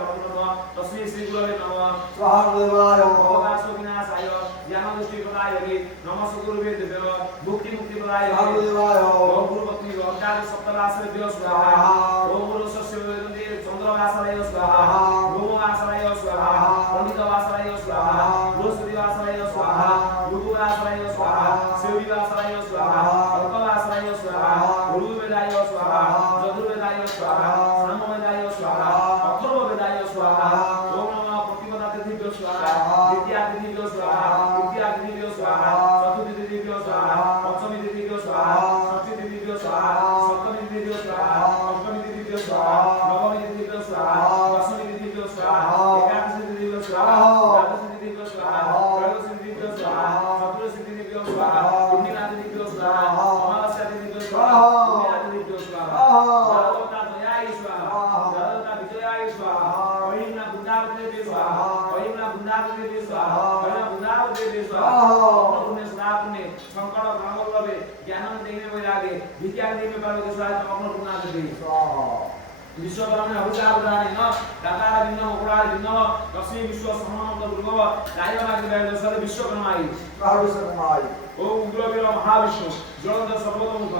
तस्मै श्री गुरवे नमः स्वाहा गुरुदेवाय भवदासो विनाशाय ज्ञानदृष्टि प्रदायते नमः सद्गुरुवे देवेन मुक्ति प्रदायते स्वाहा गुरुदेवाय ओम गुरुपत्नी अज्ञात सप्तराश्रय स्वाहा ओम गुरु सस्यवेदन्ते चन्द्रवासराय स्वाहा भूमवासराय स्वाहा पंडितवासराय स्वाहा बृहस्पतिवासराय स्वाहा गुरुवासराय स्वाहा शिववासराय स्वाहा अर्कवासराय स्वाहा गुरुवेदाय स्वाहा चतुर्वेदाय स्वाहा सामवेदाय स्वाहा अथर्ववेदाय स्वाहा ओम नमः प्रतिपदातिथ्यो स्वाहा द्वितीयातिथ्यो स्वाहा तृतीयातिथ्यो स्वाहा चतुर्थीतिथ्यो स्वाहा पंचमीतिथ्यो स्वाहा षष्ठीतिथ्यो स्वाहा सप्तमीतिथ्यो स्वाहा अष्टमीतिथ्यो स्वाहा नवमीतिथ्यो स्वाहा दशमीतिथ्यो स्वाहा एकादशीतिथ्यो स्वाहा द्वादशीतिथ्यो स्वाहा त्रयोदशीतिथ्यो स्वाहा चतुर्दशीतिथ्यो स्वाहा पूर्णिमातिथ्यो स्वाहा अमावास्यातिथ्यो स्वाहा पुण्यातिथ्यो स्वाहा जगदता जयाय स्वाहा जगदता विजयाय स्वाहा ओहिना बुद्धावते स्वाहा ओहिना बुद्धावते स्वाहा ओहिना बुद्धावते स्वाहा पुण्य पुण्य संकट ग्रामवल्लभे ज्ञान देने वैरागे विद्या देने पार्वती स्वाहा अपना पुण्य स्वाहा विश्वब्रह्मण अभिचारदानेन दातार भिन्न उपरार भिन्न लक्ष्मी विश्व समन्वित गुरुव रायमादि वैदसर विश्वकर्माय स्वाहा विश्वकर्माय ओम उग्रवीर महाविष्णु ज्वलंत सर्वतोमुख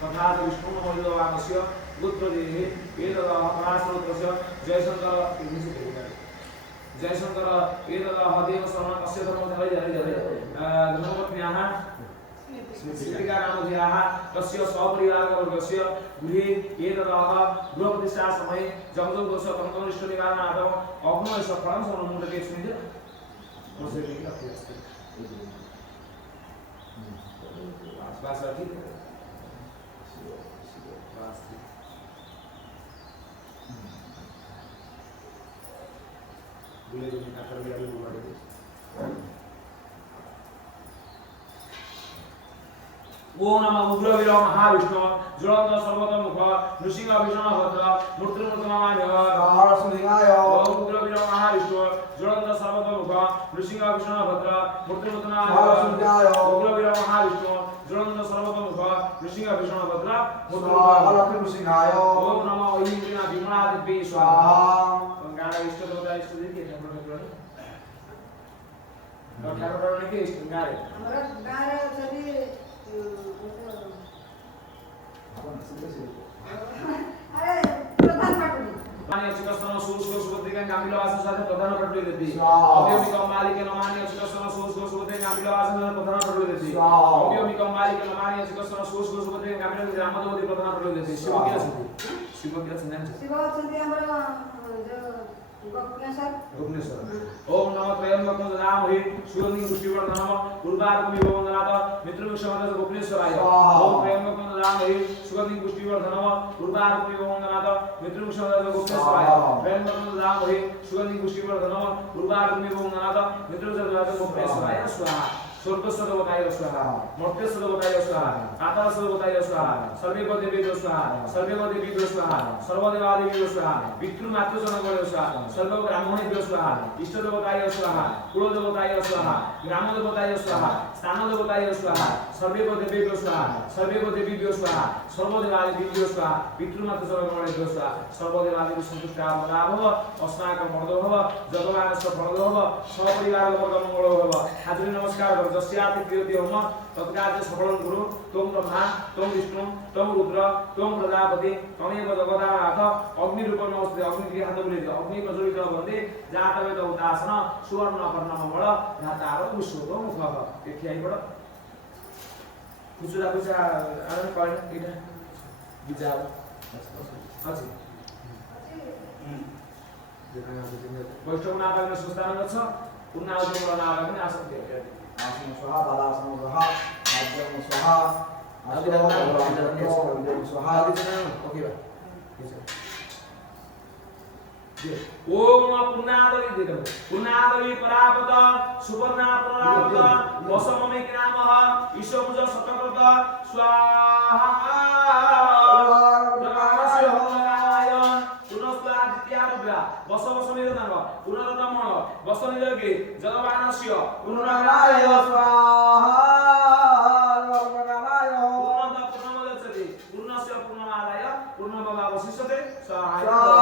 तथा विष्णुमहोदयस्य पुत्रदेहे एतदः पराशरोत्रस्य जयशंकर एतदः हदेव शरण कस्य धर्म धर्मपत्न्याः श्रीकारामध्याः तस्य सपरिवारवर्गस्य गृहे एतदः गृहप्रतिष्ठा समये जमदग्दोष तन्त्रिष्ट निवारणार्थम् अग्नय सफलं समन्मुदके स्मृति ओम नमः उग्रवीर महाविष्णु ज्वलंत सर्वतोमुख नृसिंह भीषणभद्र मूर्तिमूर्तनमाय महारसिंहाय ओम उग्रवीर महाविष्णु ज्वलंत सर्वतोमुख नृसिंह भीषणभद्र मूर्तिमूर्तनमाय महारसिंहाय उग्रवीर महाविष्णु ज्वलंत सर्वतोमुख नृसिंह भीषणभद्र मूर्तिमूर्तनमाय ओम नमः ऐन्द्रिया विमलादिव्ये स्वाहा गंगा इष्ट देवता इष्ट देवी और ठाकुर ने के इष्ट गारे हमरा गारे छबी अरे प्रधान पाटुली मान्य चिकस्तन सुसुको सुबोधिका गामिलो आसन साथे प्रधान पाटुली देती अव्यमिक मालिक नमान्य चिकस्तन सुसुको सुबोधिका गामिलो आसन साथे प्रधान पाटुली देती अव्यमिक मालिक नमान्य चिकस्तन सुसुको सुबोधिका गामिलो रामदेवती प्रधान पाटुली देती शिव की अछि शिव अछंती हमरा जो भुवनेश्वर ओम नमः त्रयंबकं यजामहे सुगंधिं पुष्टिवर्धनम् उर्वारुकमिव वन्दनात् मित्रविश्वमनस भुवनेश्वराय ओम त्रयंबकं यजामहे सुगंधिं पुष्टिवर्धनम् उर्वारुकमिव वन्दनात् मित्रविश्वमनस भुवनेश्वराय त्रयंबकं यजामहे सुगंधिं पुष्टिवर्धनम् उर्वारुकमिव वन्दनात् मित्रविश्वमनस भुवनेश्वराय स्वाहा स्वर्गस्थ देवताय स्वाहा मर्त्यस्थ देवताय स्वाहा आकाशस्थ देवताय स्वाहा सर्वेको देवेभ्यो स्वाहा सर्वेको देवीभ्यो स्वाहा सर्वदेवादिभ्यो स्वाहा पितृमातृजनगणो स्वाहा सर्व ब्राह्मणेभ्यो स्वाहा इष्ट देवताय स्वाहा कुल देवताय स्वाहा ग्राम देवताय स्वाहा स्थान देवताय स्वाहा सर्वेको देवेभ्यो स्वाहा सर्वेको देवीभ्यो स्वाहा सर्वदेवादिभ्यो स्वाहा पितृमातृजनगणेभ्यो स्वाहा सर्वदेवादिभ्यो सन्तुष्टाः भव अस्माकं मर्दो भव जगवानस्य फलदो भव सपरिवारवर्ग मङ्गलो भव हाजरी नमस्कार जस्याति प्रियति होम तत्कार्य सफलं गुरु त्वं ब्रह्मा त्वं विष्णु त्वं रुद्र त्वं प्रजापति त्वमेव जगदानाथ अग्निरूपं नमस्ते अग्नि हाथ बोलिदे अग्नि प्रज्वलित वन्दे जातवेद उदासन सुवर्ण कर्णमङ्गल धातार पुष्पो मुखः देखिआइ पड खुचुरा खुचा आरण कय एटा बिजाब अछि वैष्णव नारायण संस्थान गछ पुण्णावती नारायण आसक्ति आसन स्वाहा बालासन स्वाहा आद्यम स्वाहा आद्यम स्वाहा ओके बा ओम पुण्णावती दे दो पुण्णावती परापद सुवर्णा परापद वसममे नामः ईशमुज सतकृत स्वाहा वसनियोगे जगवानस्य पुनराय स्वाहा पूर्णस्य पूर्णमादाय पूर्णमेवावशिष्यते स्वाहा स्वाहा